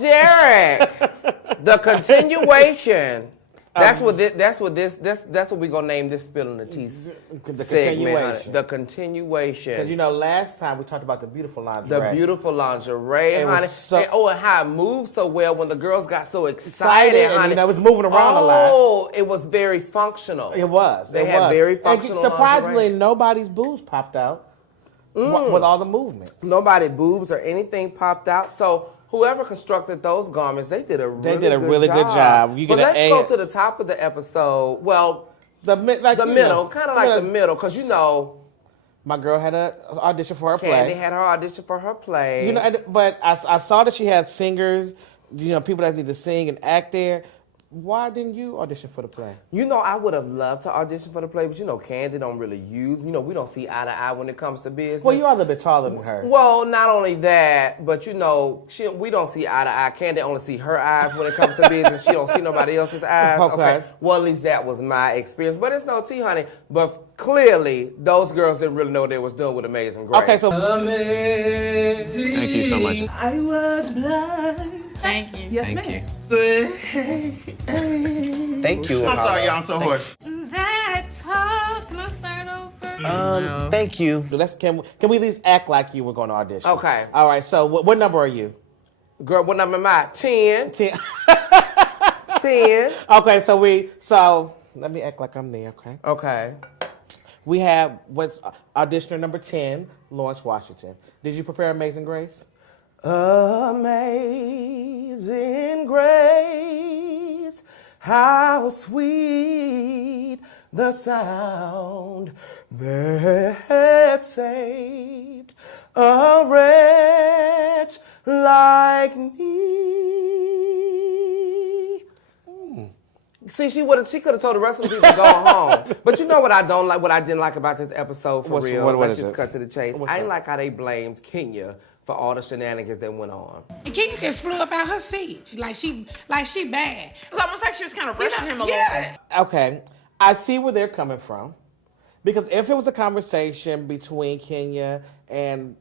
Derek. The continuation. That's what we're gonna name this spilling the tea The segment, honey. continuation. The continuation. Because last time we talked about the beautiful lingerie. The beautiful lingerie, It honey. was so- and how it moved so well when the girls got so excited, honey. And, it was moving around a lot. Oh, it was very functional. It was. They had very functional And surprisingly, lingerie. nobody's boobs popped out with all the movements. Nobody boobs or anything popped out. So whoever constructed those garments, they did a really good job. You but get let's go to the top of the episode. Well, the middle, kind of like the middle, because my girl had an audition for her Candy play. had her audition for her play. But I saw that she had singers, people that need to sing and act there. Why didn't you audition for the play? I would have loved to audition for the play, but Candy don't really use. We don't see eye to eye when it comes to business. Well, you are a little bit taller than her. Well, not only that, but we don't see eye to eye. Candy only see her eyes when it comes to business. She don't see nobody else's eyes. Okay. Well, at least that was my experience. But it's no tea, honey. But clearly, those girls didn't really know what they was doing with Amazing Grace. Okay, so Amazing. Thank you so much. I was blind. Thank you. Yes, Thank ma'am. Thank you. I'm sorry, y'all. I'm so hoarse. That's all. Can I start over? Thank you. can we at least act like you were going to audition? Okay. All right. So what number are you? Girl, what number am I? 10. 10. 10. Okay. So let me act like I'm there. Okay. Okay. We have auditioner number 10, Lawrence Washington. Did you prepare Amazing Grace? Amazing grace, how sweet the sound that saved a wretch like me. See, she could have told the rest of the people to go home. But you know what I don't like, what I didn't like about this episode for real? what Let's is just it? cut to the chase. What's I didn't that? like how they blamed Kenya for all the shenanigans that went on. And Kenya just flew up out her seat. Like she bad. It's almost like she was kind of rushing him a little Yeah. bit. Okay. I see where they're coming from. Because if it was a conversation between Kenya and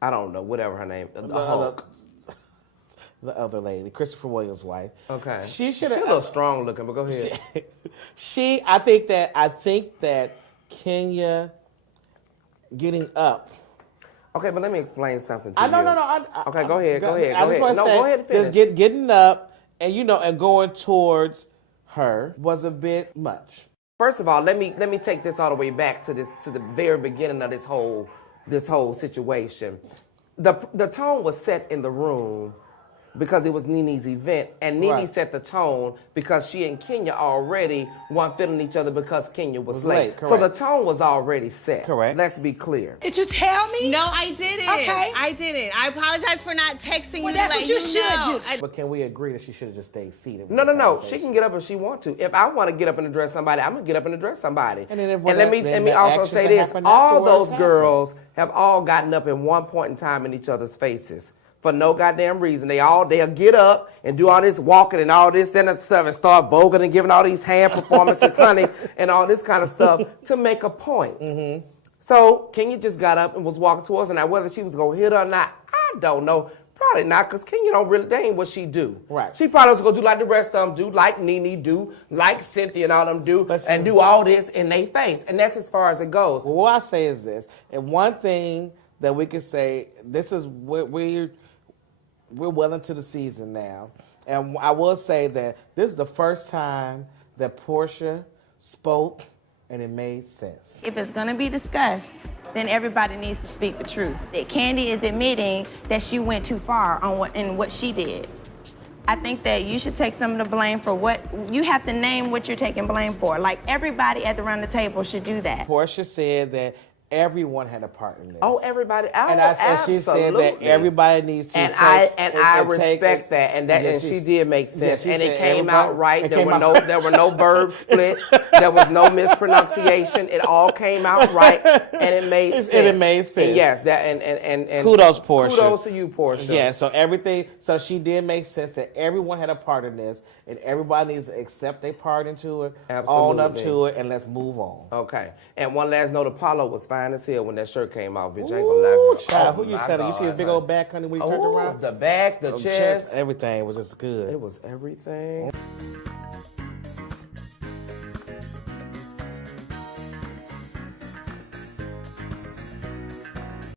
I don't know, whatever her name, the Hulk. the other lady, Christopher Williams' wife. Okay. She's a little strong looking, but go ahead. I think that Kenya getting up. Okay, but let me explain something to I you. No. Okay, go ahead. I just want to No, say, go ahead and finish. just getting up and and going towards her was a bit much. First of all, let me take this all the way back to the very beginning of this whole situation. The tone was set in the room because it was Nene's event, and Nene Right. set the tone because she and Kenya already weren't feeling each other because Kenya was late. So correct. the tone was already set. Correct. Let's be clear. Did you tell me? No, I didn't. Okay. I didn't. I apologize for not texting you. Well, to that's let what you should know. do. But can we agree that she should have just stayed seated? with No. this She conversation? can get up if she wants to. If I want to get up and address somebody, I'm gonna get up and address somebody. And then if let me the also actions say that this: happen all afterwards those happen. girls have all gotten up at one point in time in each other's faces for no goddamn reason. They'll get up and do all this walking and all this then and stuff and start voguing and giving all these hand performances, honey, and all this kind of stuff to make a point. Mm-hmm. So Kenya just got up and was walking towards her. Now whether she was gonna hit her or not, I don't know. Probably not, because Kenya that ain't what she do. Right. She probably was gonna do like the rest of them do, like Nene do, like Cynthia and all them do, But and do all this in their face. And that's as far as it goes. Well, what I say is this, and one thing that we can say, this is we're well into the season now, and I will say that this is the first time that Portia spoke and it made sense. If it's gonna be discussed, then everybody needs to speak the truth. That Candy is admitting that she went too far on what she did. I think that you should take some of the blame for what you have to name what you're taking blame for. Like everybody at around the table should do that. Portia said that everyone had a part in this. Oh, everybody! And she said that everybody needs to. And take, I respect that, and she did make sense, and it came out right. There were no verbs split. There was no mispronunciation. It all came out right, and it made sense. And it made sense. And yes, that and kudos, Portia. Kudos to you, Portia. Yeah. So everything. So she did make sense that everyone had a part in this, and everybody needs to accept their part into it, own up Absolutely. to it, and let's move on. Okay. And one last note: Apollo was fine fine as hell when that shirt came off, bitch. I ain't gonna lie. Child, Oh, who you my telling? You see his God, big honey. old back, honey, when he turned Oh, around? the back, the chest. Everything was just good. It was everything.